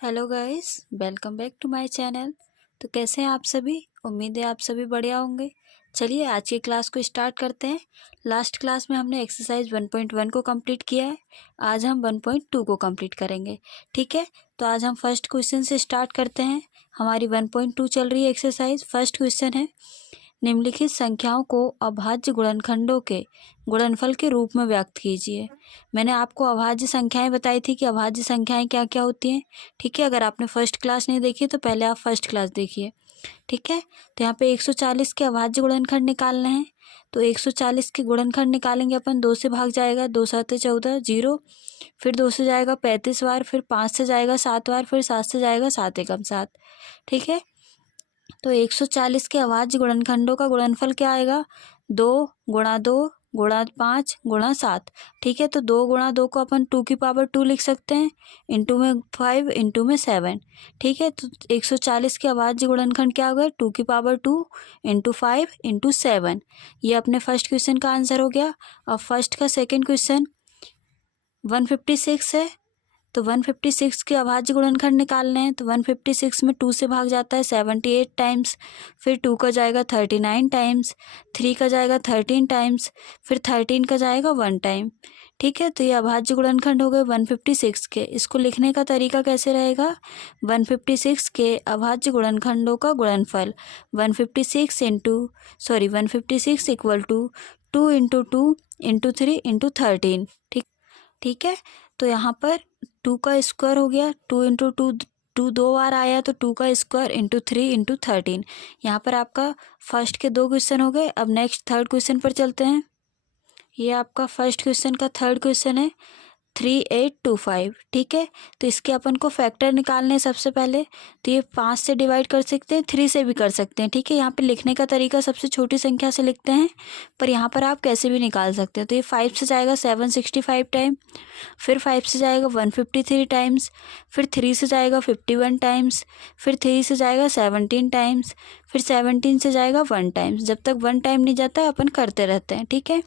Hello guys, welcome back to my channel. तो कैसे हैं आप सभी? उम्मीद है आप सभी बढ़िया होंगे। चलिए आज की क्लास को स्टार्ट करते हैं। लास्ट क्लास में हमने एक्सरसाइज 1.1 को कंप्लीट किया है। आज हम 1.2 को कंप्लीट करेंगे। ठीक है, तो आज हम फर्स्ट क्वेश्चन से स्टार्ट करते हैं। हमारी 1.2 चल रही है एक्सरसाइज। फर्स्ट क्वेश्चन है, निम्नलिखित संख्याओं को अभाज्य गुणनखंडों के गुणनफल के रूप में व्यक्त कीजिए। मैंने आपको अभाज्य संख्याएं बताई थी कि अभाज्य संख्याएं क्या क्या होती हैं। ठीक है, अगर आपने फर्स्ट क्लास नहीं देखी तो पहले आप फर्स्ट क्लास देखिए। ठीक है, तो यहाँ पे 140 के अभाज्य गुणनखंड निकालने हैं। तो 140 के गुणनखंड निकालेंगे अपन। 2 से भाग जाएगा, 2 7 14 0, फिर 2 से जाएगा 35 बार, फिर 5 से जाएगा 7 बार, फिर 7 से जाएगा 7 एकम 7। ठीक है, तो 140 के अभाज्य गुणनखंडों का गुणनफल क्या आएगा? 2 गुणा 2 गुणा 5 गुणा 7। ठीक है, तो 2 गुणा 2 को अपन 2 की पावर 2 लिख सकते हैं, इंटू में 5 इंटू में 7। ठीक है, तो 140 के अभाज्य गुणनखंड क्या हो गया? 2 की पावर 2 इंटू 5 इंटू 7। ये अपने फर्स्ट क्वेश्चन का आंसर हो गया। अब फर्स्ट का सेकेंड क्वेश्चन 156 है। तो 156 के अभाज्य गुणनखंड निकालने हैं। तो 156 में 2 से भाग जाता है 78 टाइम्स, फिर 2 का जाएगा 39 टाइम्स, 3 का जाएगा 13 टाइम्स, फिर 13 का जाएगा 1 टाइम। ठीक है, तो ये अभाज्य गुणनखंड हो गए 156 के। इसको लिखने का तरीका कैसे रहेगा? 156 के अभाज्य गुणनखंडों का गुणनफल 156 equal to 2 into 2 into 3 into 13। ठीक है, तो यहाँ पर 2 का स्क्वायर हो गया। 2 इंटू 2, 2 दो बार आया तो 2 का स्क्वायर इंटू 3 इंटू 13। यहाँ पर आपका फर्स्ट के 2 क्वेश्चन हो गए। अब नेक्स्ट थर्ड क्वेश्चन पर चलते हैं। ये आपका फर्स्ट क्वेश्चन का थर्ड क्वेश्चन है 3825। ठीक है, तो इसके अपन को फैक्टर निकालने हैं सबसे पहले। तो ये 5 से डिवाइड कर सकते हैं, 3 से भी कर सकते हैं। ठीक है, यहाँ पे लिखने का तरीका सबसे छोटी संख्या से लिखते हैं, पर यहाँ पर आप कैसे भी निकाल सकते हैं। तो ये 5 से जाएगा 765 टाइम, फिर 5 से जाएगा 153 टाइम्स, फिर 3 से जाएगा 51 टाइम्स, फिर 3 से जाएगा 17 टाइम्स, फिर 17 से जाएगा 1 टाइम्स। जब तक 1 टाइम नहीं जाता है अपन करते रहते हैं। ठीक है,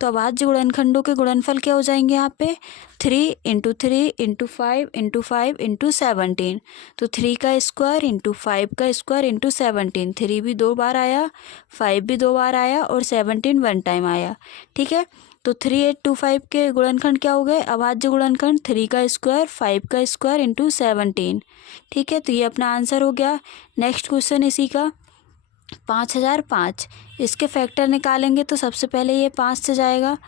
तो अभाज्य गुणनखंडों के गुणनफल क्या हो जाएंगे यहाँ पे? 3 इंटू 3 इंटू 5 इंटू 5 इंटू 17। तो 3 का स्क्वायर इंटू 5 का स्क्वायर इंटू 17। 3 भी 2 बार आया, 5 भी 2 बार आया और 17 1 टाइम आया। ठीक है, तो 3825 के गुणनखंड क्या हो गए? अभाज्य गुणनखंड 3 का स्क्वायर 5 का स्क्वायर इंटू 17। ठीक है, तो ये अपना आंसर हो गया। नेक्स्ट क्वेश्चन इसी का 5005। इसके फैक्टर निकालेंगे तो सबसे पहले ये 5 से जाएगा,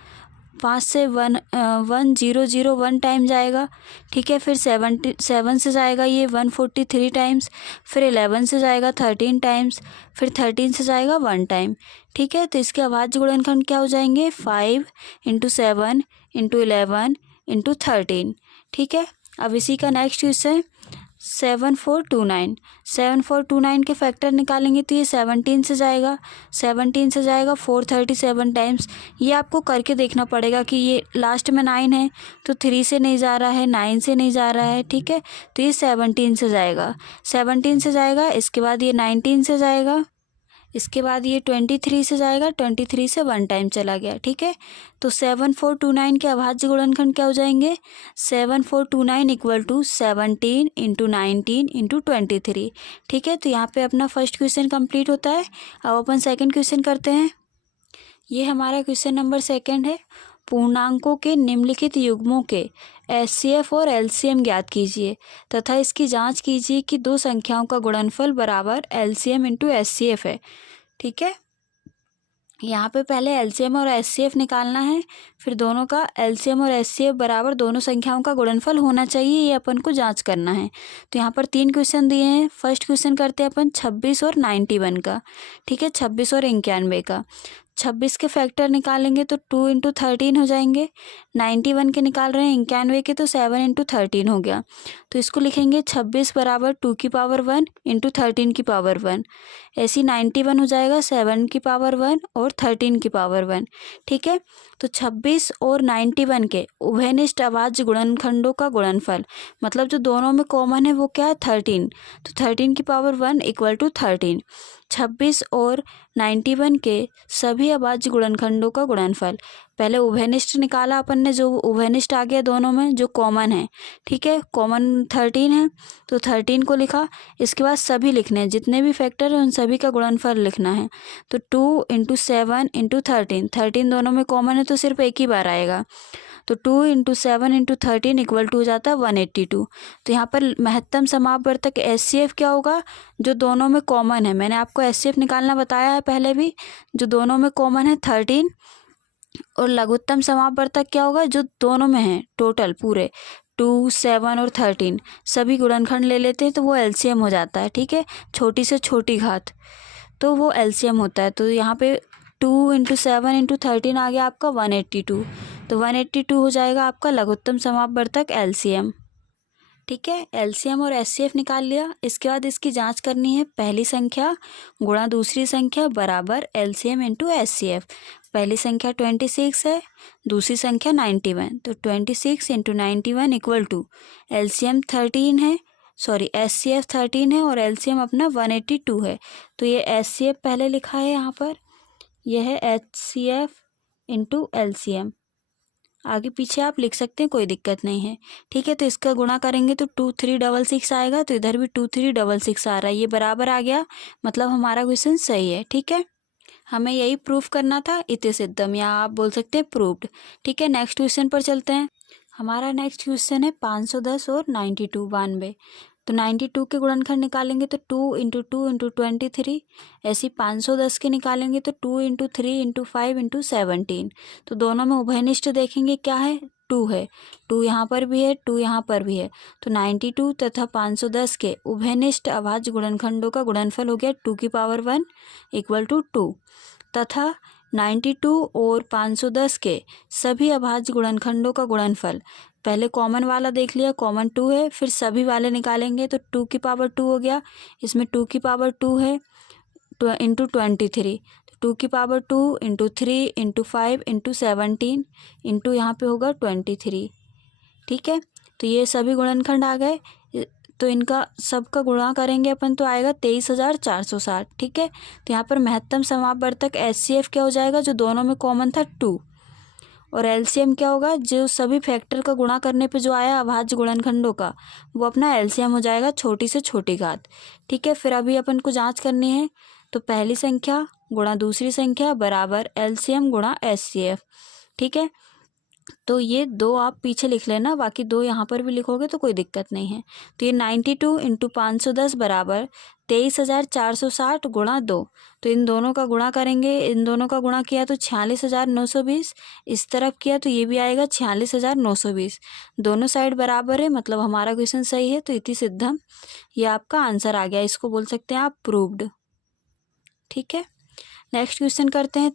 5 से 1001 टाइम जाएगा। ठीक है, फिर 7 से जाएगा ये 143 टाइम्स, फिर 11 से जाएगा 13 टाइम्स, फिर 13 से जाएगा 1 टाइम। ठीक है, तो इसके अभाज्य गुणनखंड क्या हो जाएंगे? 5 इंटू 7 इंटू 11 इंटू 13। ठीक है, अब इसी का नेक्स्ट क्वेश्चन 7429 के फैक्टर निकालेंगे तो ये 17 से जाएगा, 17 से जाएगा 437 टाइम्स। ये आपको करके देखना पड़ेगा कि ये लास्ट में 9 है तो 3 से नहीं जा रहा है, 9 से नहीं जा रहा है। ठीक है, तो ये 17 से जाएगा, 17 से जाएगा। इसके बाद ये 19 से जाएगा, इसके बाद ये 23 से जाएगा, 23 से 1 टाइम चला गया। ठीक है, तो 7429 के अभाज्य गुणनखंड क्या हो जाएंगे? 7429 इक्वल टू 17 इंटू 19 इंटू 23। ठीक है, तो यहाँ पे अपना फर्स्ट क्वेश्चन कंप्लीट होता है। अब अपन सेकंड क्वेश्चन करते हैं। ये हमारा क्वेश्चन नंबर सेकंड है। पूर्णांकों के निम्नलिखित युग्मों के एचसीएफ और एलसीएम ज्ञात कीजिए तथा इसकी जांच कीजिए कि दो संख्याओं का गुणनफल बराबर एलसीएम इंटू एचसीएफ है। ठीक है, यहाँ पे पहले एलसीएम और एचसीएफ निकालना है, फिर दोनों का एलसीएम और एचसीएफ बराबर दोनों संख्याओं का गुणनफल होना चाहिए, ये अपन को जांच करना है। तो यहाँ पर 3 क्वेश्चन दिए हैं। फर्स्ट क्वेश्चन करते हैं अपन 26 और 91 का। ठीक है, 26 और 91 का। 26 के फैक्टर निकालेंगे तो 2 इंटू 13 हो जाएंगे। 91 के निकाल रहे हैं 91 के, तो 7 इंटू 13 हो गया। तो इसको लिखेंगे 26 बराबर 2 की पावर 1 इंटू 13 की पावर 1। ऐसी 91 हो जाएगा 7 की पावर 1 और 13 की पावर 1। ठीक है, तो 26 और 91 के उभयनिष्ठ अभाज्य गुणनखंडों का गुणनफल, मतलब जो दोनों में कॉमन है वो क्या है? 13। तो 13 की पावर 1 इक्वल टू 13। 26 और 91 के सभी अभाज्य गुणनखंडों का गुणनफल, पहले उभयनिष्ठ निकाला अपन ने, जो उभयनिष्ठ आ गया दोनों में जो कॉमन है, ठीक है, कॉमन 13 है तो 13 को लिखा। इसके बाद सभी लिखने हैं, जितने भी फैक्टर हैं उन सभी का गुणनफल लिखना है। तो 2 × 7 × 13, 13 दोनों में कॉमन है तो सिर्फ एक ही बार आएगा। तो 2 × 7 × 13 इक्वल टू हो जाता है 182। तो यहाँ पर महत्तम समापवर्तक HCF क्या होगा, जो दोनों में कॉमन है। मैंने आपको HCF निकालना बताया है पहले भी, जो दोनों में कॉमन है 13। और लघुत्तम समापवर्तक क्या होगा, जो दोनों में है टोटल पूरे 2, 7 और 13 सभी गुणनखंड ले लेते हैं तो वो LCM हो जाता है, ठीक है, छोटी से छोटी घात, तो वो LCM होता है। तो यहाँ पे 2 × 7 × 13 आ गया आपका 182, तो 182 हो जाएगा आपका लघुत्तम समापवर्तक LCM, ठीक है। LCM और HCF निकाल लिया। इसके बाद इसकी जांच करनी है, पहली संख्या गुणा दूसरी संख्या बराबर LCM × HCF। पहली संख्या 26 है, दूसरी संख्या 91, तो 26 × 91 इक्वल टू LCM 13 है, सॉरी HCF 13 है और LCM अपना 182 है। तो ये HCF पहले लिखा है यहाँ पर, यह है HCF × LCM, आगे पीछे आप लिख सकते हैं, कोई दिक्कत नहीं है, ठीक है। तो इसका गुणा करेंगे तो 2366 आएगा, तो इधर भी 2366 आ रहा है, ये बराबर आ गया, मतलब हमारा क्वेश्चन सही है, ठीक है। हमें यही प्रूफ करना था, इति सिद्धम, या आप बोल सकते हैं प्रूव्ड, ठीक है। नेक्स्ट क्वेश्चन पर चलते हैं। हमारा नेक्स्ट क्वेश्चन है 510 और 92, 92। तो 92 के गुणनखंड निकालेंगे तो 2 × 2 × 23, ऐसी 510 के निकालेंगे तो 2 × 3 × 5 × 17। तो दोनों में उभयनिष्ठ देखेंगे क्या है, 2 है, 2 यहाँ पर भी है, 2 यहाँ पर भी है। तो 92 तथा 510 के उभयनिष्ठ अभाज्य गुणनखंडों का गुणनफल हो गया 2⁴ इक्वल टू 2, तथा 92 और 510 के सभी अभाज्य गुणनखंडों का गुणनफल, पहले कॉमन वाला देख लिया, कॉमन 2 है, फिर सभी वाले निकालेंगे तो 2⁴ हो गया, इसमें 2⁴ है इंटू 23, तो 2⁴ इंटू 3 इंटू 5 इंटू 17 इंटू यहाँ पे होगा 23, ठीक है। तो ये सभी गुणनखंड आ गए, तो इनका सबका गुणा करेंगे अपन तो आएगा 23460, ठीक है। तो यहाँ पर महत्तम समापवर्तक HCF क्या हो जाएगा, जो दोनों में कॉमन था 2, और LCM क्या होगा, जो सभी फैक्टर का गुणा करने पे जो आया अभाज्य गुणनखंडों का, वो अपना LCM हो जाएगा छोटी से छोटी घात, ठीक है। फिर अभी अपन को जांच करनी है, तो पहली संख्या गुणा दूसरी संख्या बराबर LCM गुणा HCF, ठीक है। तो ये 2 आप पीछे लिख लेना, बाकी 2 यहाँ पर भी लिखोगे तो कोई दिक्कत नहीं है। तो ये 92 × 510 बराबर 23460 गुणा 2, तो इन दोनों का गुणा करेंगे, इन दोनों का गुणा किया तो 46920, इस तरफ किया तो ये भी आएगा 46920, दोनों साइड बराबर है, मतलब हमारा क्वेश्चन सही है। तो इति सिद्धम, ये आपका आंसर आ गया, इसको बोल सकते हैं आप प्रूव्ड, ठीक है। नेक्स्ट क्वेश्चन करते हैं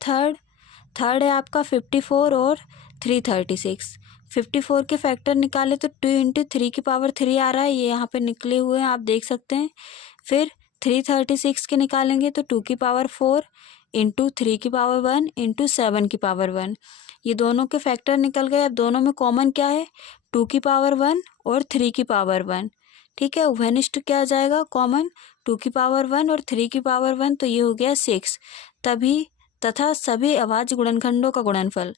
थर्ड है आपका 54 और 336। 54 के फैक्टर निकाले तो 2 × 3⁵ आ रहा है, ये यहाँ पे निकले हुए हैं, आप देख सकते हैं। फिर 336 के निकालेंगे तो 2⁴ इंटू 3⁴ इंटू 7⁴, ये दोनों के फैक्टर निकल गए। अब दोनों में कॉमन क्या है, 2⁴ और 3⁴, ठीक है। उभयनिष्ठ क्या आ जाएगा कॉमन, 2⁴ और 3⁴, तो ये हो गया 6, तभी तथा सभी अभाज्य गुणनखंडों का गुणनफल,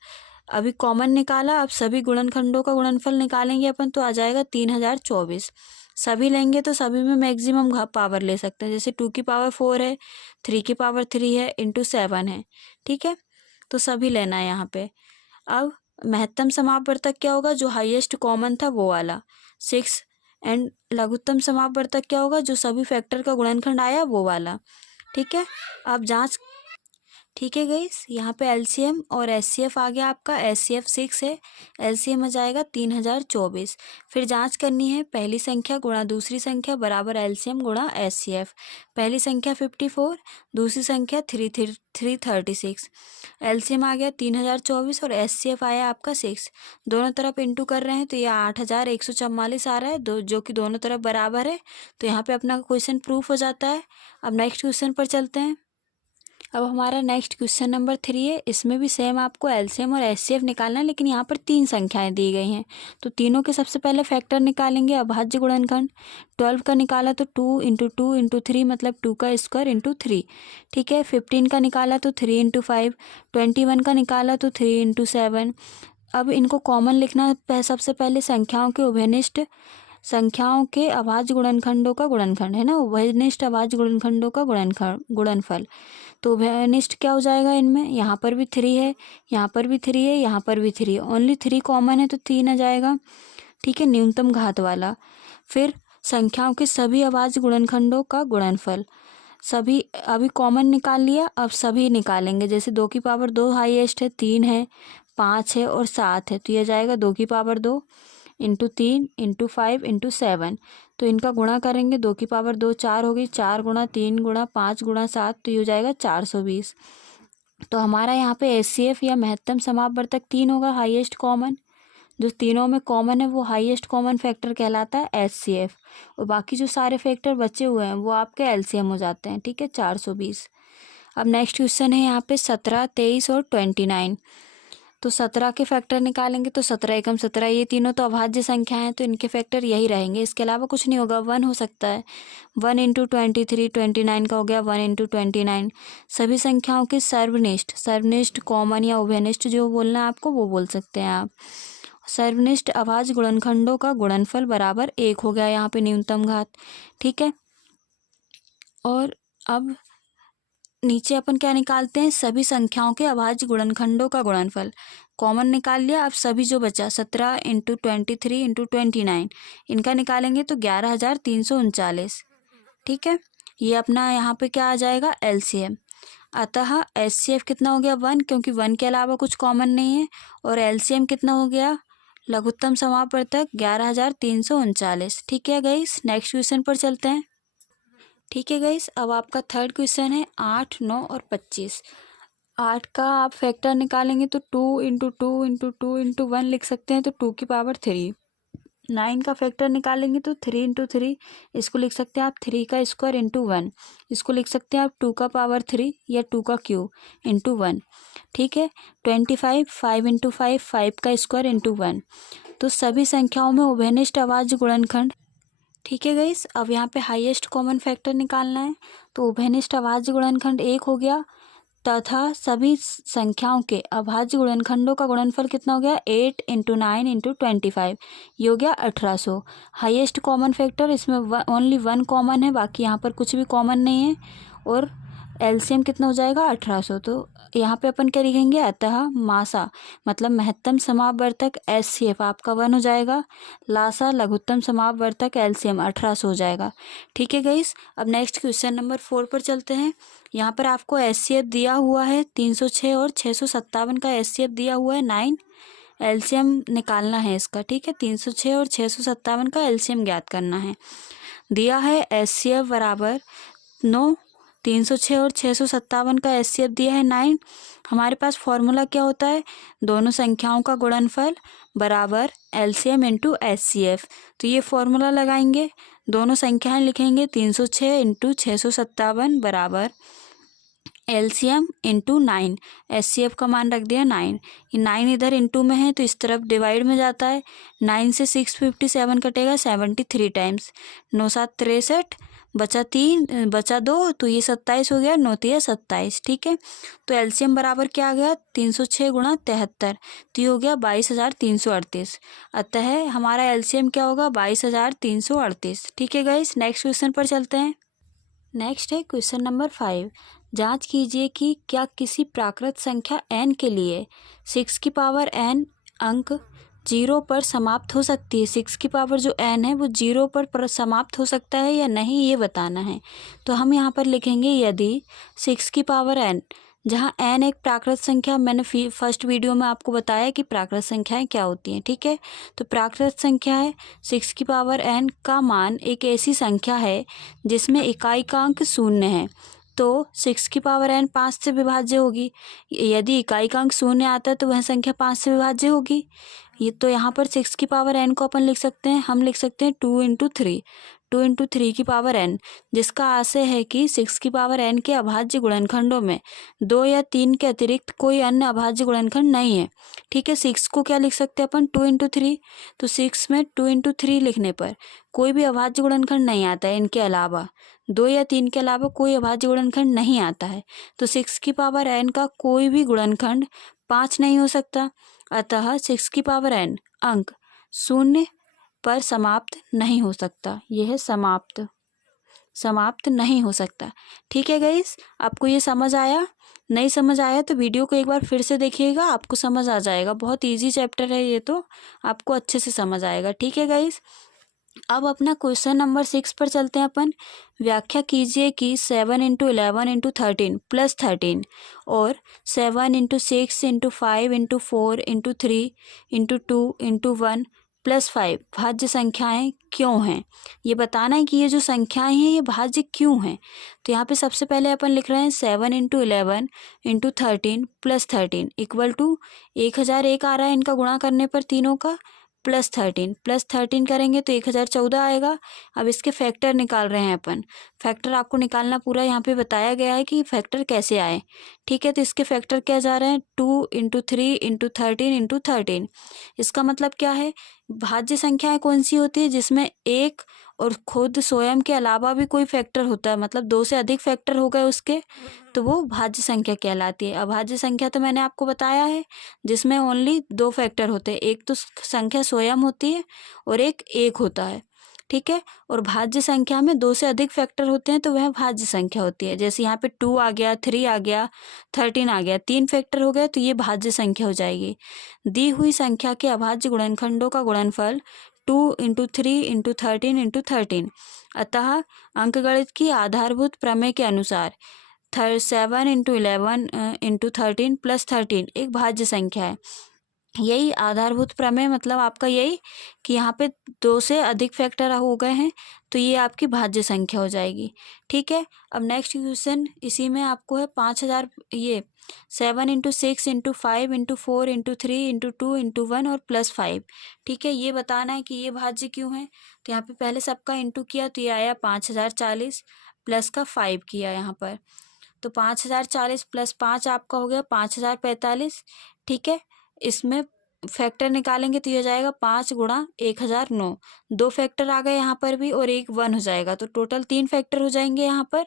अभी कॉमन निकाला, अब सभी गुणनखंडों का गुणनफल निकालेंगे अपन तो आ जाएगा 3024। सभी लेंगे तो सभी में मैक्सिमम पावर ले सकते हैं, जैसे 2⁴ है, 3⁵ है, इंटू 7 है, ठीक है। तो सभी लेना है यहाँ पे। अब महत्तम समापवर्तक क्या होगा, जो हाईएस्ट कॉमन था वो वाला 6, एंड लघुत्तम समापवर्तक क्या होगा, जो सभी फैक्टर का गुणनखंड आया वो वाला, ठीक है। अब जांच, ठीक है गाइस, यहाँ पे LCM और HCF आ गया आपका, HCF 6 है, LCM आ जाएगा 3024। फिर जांच करनी है, पहली संख्या गुणा दूसरी संख्या बराबर LCM गुणा HCF। पहली संख्या 54, दूसरी संख्या 336, LCM आ गया 3024 और HCF आया आपका 6, दोनों तरफ इंटू कर रहे हैं तो ये 8144 आ रहा है, जो कि दोनों तरफ बराबर है। तो यहाँ पे अपना क्वेश्चन प्रूफ हो जाता है। अब नेक्स्ट क्वेश्चन पर चलते हैं। अब हमारा नेक्स्ट क्वेश्चन नंबर 3 है। इसमें भी सेम आपको एलसीएम और एचसीएफ निकालना है, लेकिन यहाँ पर 3 संख्याएं दी गई हैं। तो तीनों के सबसे पहले फैक्टर निकालेंगे, अभाज्य गुणनखंड। 12 का निकाला तो 2 × 2 × 3 मतलब 2 का स्क्वायर इंटू 3, ठीक है। 15 का निकाला तो 3 × 5। 21 का निकाला तो 3 × 7। अब इनको कॉमन लिखना है। सबसे पहले संख्याओं के उभयनिष्ठ, संख्याओं के अभाज्य गुणनखंडों का गुणनखंड है ना, उभयनिष्ठ अभाज्य गुणनखंडों का गुणनफल। तो उभयनिष्ठ क्या हो जाएगा इनमें, यहाँ पर भी 3 है, यहाँ पर भी 3 है, यहाँ पर भी 3 है, ओनली 3 कॉमन है तो 3 आ जाएगा, ठीक है, न्यूनतम घात वाला। फिर संख्याओं के सभी अभाज्य गुणनखंडों का गुणनफल, सभी अभी कॉमन निकाल लिया, अब सभी निकालेंगे। जैसे 2 की पावर 2 हाईएस्ट है, 3 है, 5 है और 7 है, तो यह जाएगा 2 की पावर 2 इंटू 3 इंटू 5 इंटू 7। तो इनका गुणा करेंगे, 2 की पावर 2 4 होगी, 4 गुणा 3 गुणा 5 गुणा 7, तो ये हो जाएगा 420। तो हमारा यहाँ पे एचसीएफ या महत्तम समापवर्तक 3 होगा, हाईएस्ट कॉमन। जो तीनों में कॉमन है वो हाईएस्ट कॉमन फैक्टर कहलाता है एचसीएफ, और बाकी जो सारे फैक्टर बचे हुए हैं वो आपके एलसीएम हो जाते हैं, ठीक है, 420। अब नेक्स्ट क्वेश्चन है यहाँ पे 17, 23 और 29। तो 17 के फैक्टर निकालेंगे तो 17 एकम 17, ये तीनों तो अभाज्य संख्या हैं तो इनके फैक्टर यही रहेंगे, इसके अलावा कुछ नहीं होगा। 1 हो सकता है, 1 × 23, 29 का हो गया 1 × 29। सभी संख्याओं के सर्वनिष्ठ कॉमन या उभयनिष्ठ जो बोलना है आपको वो बोल सकते हैं आप। सर्वनिष्ठ अभाज्य गुणनखंडों का गुणनफल बराबर 1 हो गया यहाँ पे न्यूनतम घात, ठीक है। और अब नीचे अपन क्या निकालते हैं, सभी संख्याओं के अभाज्य गुणनखंडों का गुणनफल। कॉमन निकाल लिया, अब सभी जो बचा 17 × 23 × 29 इनका निकालेंगे तो 11,339, ठीक है। ये अपना यहाँ पे क्या आ जाएगा, एलसीएम। अतः एचसीएफ कितना हो गया 1, क्योंकि 1 के अलावा कुछ कॉमन नहीं है, और एलसीएम कितना हो गया, लघुत्तम समापवर्तक 11,339, ठीक है गाइस। नेक्स्ट क्वेश्चन पर चलते हैं, ठीक है गाइस। अब आपका थर्ड क्वेश्चन है 8, 9 और 25। 8 का आप फैक्टर निकालेंगे तो 2 × 2 × 2 × 1 लिख सकते हैं, तो 2 की पावर 3। 9 का फैक्टर निकालेंगे तो 3 × 3, इसको लिख सकते हैं आप 3 का स्क्वायर इंटू 1, इसको लिख सकते हैं आप 2 का पावर 3 या 2 का क्यूब इंटू 1, ठीक है। 25, 5 × 5, 5 का स्क्वायर इंटू 1। तो सभी संख्याओं में उभयनिष्ठ अभाज्य गुणनखंड, ठीक है गाइस। अब यहाँ पे हाईएस्ट कॉमन फैक्टर निकालना है, तो उभयनिष्ठ अभाज्य गुणनखंड 1 हो गया, तथा सभी संख्याओं के अभाज्य गुणनखंडों का गुणनफल कितना हो गया, 8 × 9 × 25, ये हो गया 1800। हाईएस्ट कॉमन फैक्टर, इसमें ओनली 1 कॉमन है, बाकी यहाँ पर कुछ भी कॉमन नहीं है, और एलसीएम कितना हो जाएगा 1800। तो यहाँ पे अपन क्या लिखेंगे, अतः मासा मतलब महत्तम समापवर्तक एचसीएफ आपका 1 हो जाएगा, लासा लघुत्तम समापवर्तक एलसीएम 1800 हो जाएगा, ठीक है गाइस। अब नेक्स्ट क्वेश्चन नंबर 4 पर चलते हैं। यहाँ पर आपको एचसीएफ दिया हुआ है 306 और 657 का एचसीएफ दिया हुआ है 9, एलसीएम निकालना है इसका, ठीक है। 306 और 657 का एलसीएम ज्ञात करना है। दिया है एचसीएफ बराबर 9, 306 और 657 का एचसीएफ दिया है 9। हमारे पास फॉर्मूला क्या होता है, दोनों संख्याओं का गुणनफल बराबर एलसीएम इंटू एचसीएफ। तो ये फॉर्मूला लगाएंगे, दोनों संख्याएं लिखेंगे 306 × 657 बराबर एलसीएम इंटू 9, एचसीएफ का मान रख दिया 9। ये 9 इधर इंटू में है तो इस तरफ डिवाइड में जाता है, 9 से 657 कटेगा 73 टाइम्स, 9 7 63, बचा 3 बचा 2, तो ये 27 हो गया, 9 3 27, ठीक है। तो एलसीएम बराबर क्या आ गया, 306 × 73, तो ये हो गया 22,338। अतः हमारा एलसीएम क्या होगा, 22,338, ठीक है गाइस। नेक्स्ट क्वेश्चन पर चलते हैं। नेक्स्ट है क्वेश्चन नंबर 5। जांच कीजिए कि क्या किसी प्राकृत संख्या n के लिए 6 की पावर n अंक 0 पर समाप्त हो सकती है। 6 की पावर जो n है वो 0 पर समाप्त हो सकता है या नहीं, ये बताना है। तो हम यहाँ पर लिखेंगे यदि 6 की पावर n, जहाँ n एक प्राकृत संख्या, मैंने फर्स्ट वीडियो में आपको बताया कि प्राकृत संख्याएं क्या होती हैं, ठीक है। तो प्राकृत संख्या है 6 की पावर n का मान एक ऐसी संख्या है जिसमें इकाई का अंक 0 है, तो 6 की पावर n 5 से विभाज्य होगी। यदि इकाई का अंक 0 आता है तो वह संख्या 5 से विभाज्य होगी। ये तो यहाँ पर 6 की पावर n को अपन लिख सकते हैं, हम लिख सकते हैं 2 × 3। 2 इंटू 3 की पावर n, जिसका आशय है कि 6 की पावर n के अभाज्य गुणनखंडों में 2 या 3 के अतिरिक्त कोई अन्य अभाज्य गुणनखंड नहीं है। ठीक है, 6 को क्या लिख सकते हैं अपन, 2 इंटू 3, तो 6 में 2 इंटू 3 लिखने पर कोई भी अभाज्य गुणनखंड नहीं आता है, इनके अलावा 2 या 3 के अलावा कोई अभाज्य गुणनखंड नहीं आता है। तो 6 की पावर n का कोई भी गुणनखंड 5 नहीं हो सकता, अतः 6 की पावर n अंक 0 पर समाप्त नहीं हो सकता। यह है समाप्त नहीं हो सकता। ठीक है गाइस, आपको ये समझ आया? नहीं समझ आया तो वीडियो को एक बार फिर से देखिएगा, आपको समझ आ जाएगा। बहुत इजी चैप्टर है ये, तो आपको अच्छे से समझ आएगा। ठीक है गाइस, अब अपना क्वेश्चन नंबर 6 पर चलते हैं अपन। व्याख्या कीजिए कि 7 इंटू 11 इंटू 13 प्लस 13 और 7 into 6 into 5 into 4 into 3 into 2 into 1 plus 5 भाज्य संख्याएं क्यों हैं। ये बताना है कि ये जो संख्याएं हैं ये भाज्य क्यों हैं। तो यहाँ पे सबसे पहले अपन लिख रहे हैं 7 into 11 into 13 plus 13 equal to 1001 आ रहा है इनका गुणा करने पर तीनों का, प्लस 13 करेंगे तो 1014 आएगा। अब इसके फैक्टर निकाल रहे हैं अपन। फैक्टर आपको निकालना पूरा यहाँ पे बताया गया है कि फैक्टर कैसे आए। ठीक है, तो इसके फैक्टर क्या जा रहे हैं, 2 इंटू 3 इंटू 13 इंटू 13। इसका मतलब क्या है, भाज्य संख्याएं कौन सी होती है जिसमें एक और खुद स्वयं के अलावा भी कोई फैक्टर होता है, मतलब 2 से अधिक फैक्टर हो गए उसके, तो वो भाज्य संख्या कहलाती है। अभाज्य संख्या तो मैंने आपको बताया है जिसमें ओनली 2 फैक्टर होते हैं, एक तो संख्या स्वयं होती है और एक होता है। ठीक है, और भाज्य संख्या में 2 से अधिक फैक्टर होते हैं तो वह भाज्य संख्या होती है। जैसे यहाँ पे 2 आ गया, 3 आ गया, 13 आ गया, 3 फैक्टर हो गए तो ये भाज्य संख्या हो जाएगी। दी हुई संख्या के अभाज्य गुणनखंडों का गुणनफल 2 इंटू 3 इंटू 13 इंटू 13। अतः अंकगणित की आधारभूत प्रमेय के अनुसार 7 इंटू 11 इंटू 13 प्लस 13 एक भाज्य संख्या है। यही आधारभूत प्रमेय मतलब आपका यही कि यहाँ पे 2 से अधिक फैक्टर हो गए हैं तो ये आपकी भाज्य संख्या हो जाएगी। ठीक है, अब नेक्स्ट क्वेश्चन इसी में आपको है 5000, ये 7 into 6 into 5 into 4 into 3 into 2 into 1 और प्लस 5। ठीक है, ये बताना है कि ये भाज्य क्यों है। तो यहाँ पे पहले सबका इंटू किया तो ये आया 5040 प्लस का 5 किया यहाँ पर, तो 5040 प्लस 5 आपका हो गया 5045। ठीक है, इसमें फैक्टर निकालेंगे तो ये हो जाएगा 5 गुणा 1009, 2 फैक्टर आ गए यहाँ पर भी और एक 1 हो जाएगा, तो टोटल 3 फैक्टर हो जाएंगे यहाँ पर।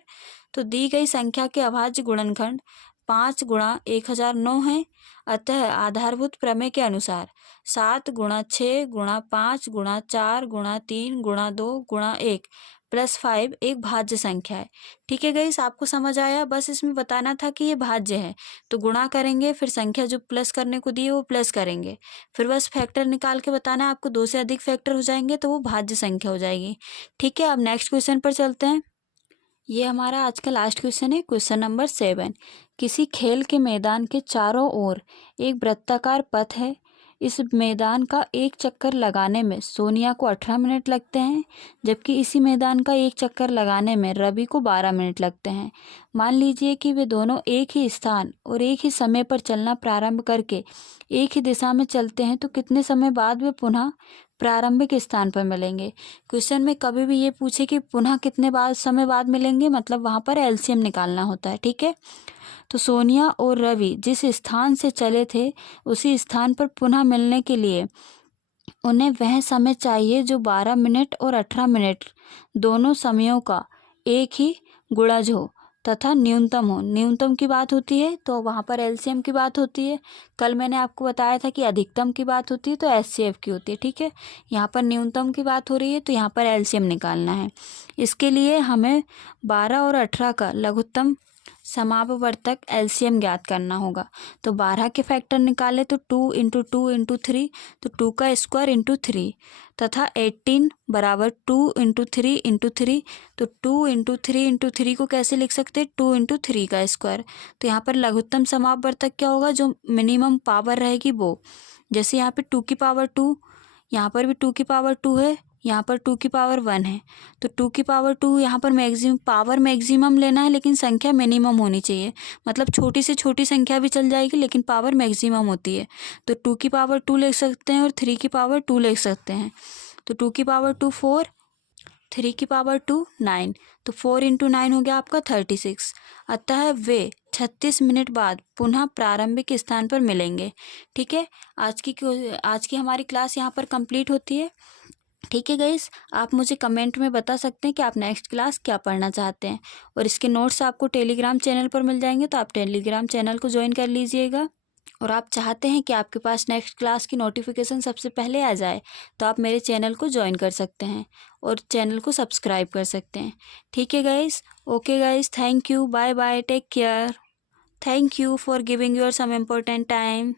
तो दी गई संख्या के अभाज्य गुणनखंड 5 गुणा 1009 है। अतः आधारभूत प्रमेय के अनुसार 7 गुणा 6 गुणा 5 गुणा 4 गुणा 3 गुणा 2 गुणा 1 प्लस 5 एक भाज्य संख्या है। ठीक है गाइस, आपको समझ आया? बस इसमें बताना था कि ये भाज्य है तो गुणा करेंगे, फिर संख्या जो प्लस करने को दी है वो प्लस करेंगे, फिर बस फैक्टर निकाल के बताना है आपको। 2 से अधिक फैक्टर हो जाएंगे तो वो भाज्य संख्या हो जाएगी। ठीक है, अब नेक्स्ट क्वेश्चन पर चलते हैं। ये हमारा आज का लास्ट क्वेश्चन है, क्वेश्चन नंबर 7। किसी खेल के मैदान के चारों ओर एक वृत्ताकार पथ है। इस मैदान का एक चक्कर लगाने में सोनिया को 18 मिनट लगते हैं, जबकि इसी मैदान का एक चक्कर लगाने में रवि को 12 मिनट लगते हैं। मान लीजिए कि वे दोनों एक ही स्थान और एक ही समय पर चलना प्रारंभ करके एक ही दिशा में चलते हैं, तो कितने समय बाद वे पुनः प्रारंभिक स्थान पर मिलेंगे। क्वेश्चन में कभी भी ये पूछे कि पुनः कितने समय बाद मिलेंगे, मतलब वहाँ पर एलसीएम निकालना होता है। ठीक है, तो सोनिया और रवि जिस स्थान से चले थे उसी स्थान पर पुनः मिलने के लिए उन्हें वह समय चाहिए जो 12 मिनट और 18 मिनट दोनों समयों का एक ही गुणज हो तथा न्यूनतम हो। न्यूनतम की बात होती है तो वहाँ पर एलसीएम की बात होती है। कल मैंने आपको बताया था कि अधिकतम की बात होती है तो एचसीएफ की होती है। ठीक है, यहाँ पर न्यूनतम की बात हो रही है तो यहाँ पर एलसीएम निकालना है। इसके लिए हमें 12 और 18 का लघुत्तम समापवर्तक एलसीएम ज्ञात करना होगा। तो 12 के फैक्टर निकाले तो 2 इंटू 2 इंटू 3, तो 2 का स्क्वायर इंटू 3, तथा 18 बराबर 2 इंटू 3 इंटू 3, तो 2 इंटू 3 इंटू 3 को कैसे लिख सकते हैं, 2 इंटू 3 का स्क्वायर। तो यहाँ पर लघुत्तम समापवर्तक क्या होगा, जो मिनिमम पावर रहेगी वो। जैसे यहाँ पे 2 की पावर 2, यहाँ पर भी 2 की पावर 2 है, यहाँ पर 2 की पावर 1 है, तो 2 की पावर 2 यहाँ पर मैक्सिमम लेना है, लेकिन संख्या मिनिमम होनी चाहिए। मतलब छोटी से छोटी संख्या भी चल जाएगी लेकिन पावर मैक्सिमम होती है। तो 2 की पावर 2 ले सकते हैं और 3 की पावर 2 ले सकते हैं। तो 2 की पावर 2 4, 3 की पावर 2 9, तो 4 इंटू 9 हो गया आपका 36। अतः वे 36 मिनट बाद पुनः प्रारंभिक स्थान पर मिलेंगे। ठीक है, आज की हमारी क्लास यहाँ पर कंप्लीट होती है। ठीक है गाइस, आप मुझे कमेंट में बता सकते हैं कि आप नेक्स्ट क्लास क्या पढ़ना चाहते हैं, और इसके नोट्स आपको टेलीग्राम चैनल पर मिल जाएंगे, तो आप टेलीग्राम चैनल को ज्वाइन कर लीजिएगा। और आप चाहते हैं कि आपके पास नेक्स्ट क्लास की नोटिफिकेशन सबसे पहले आ जाए, तो आप मेरे चैनल को ज्वाइन कर सकते हैं और चैनल को सब्सक्राइब कर सकते हैं। ठीक है guys, okay guys, thank you, bye bye, take care, thank you for giving your some important time.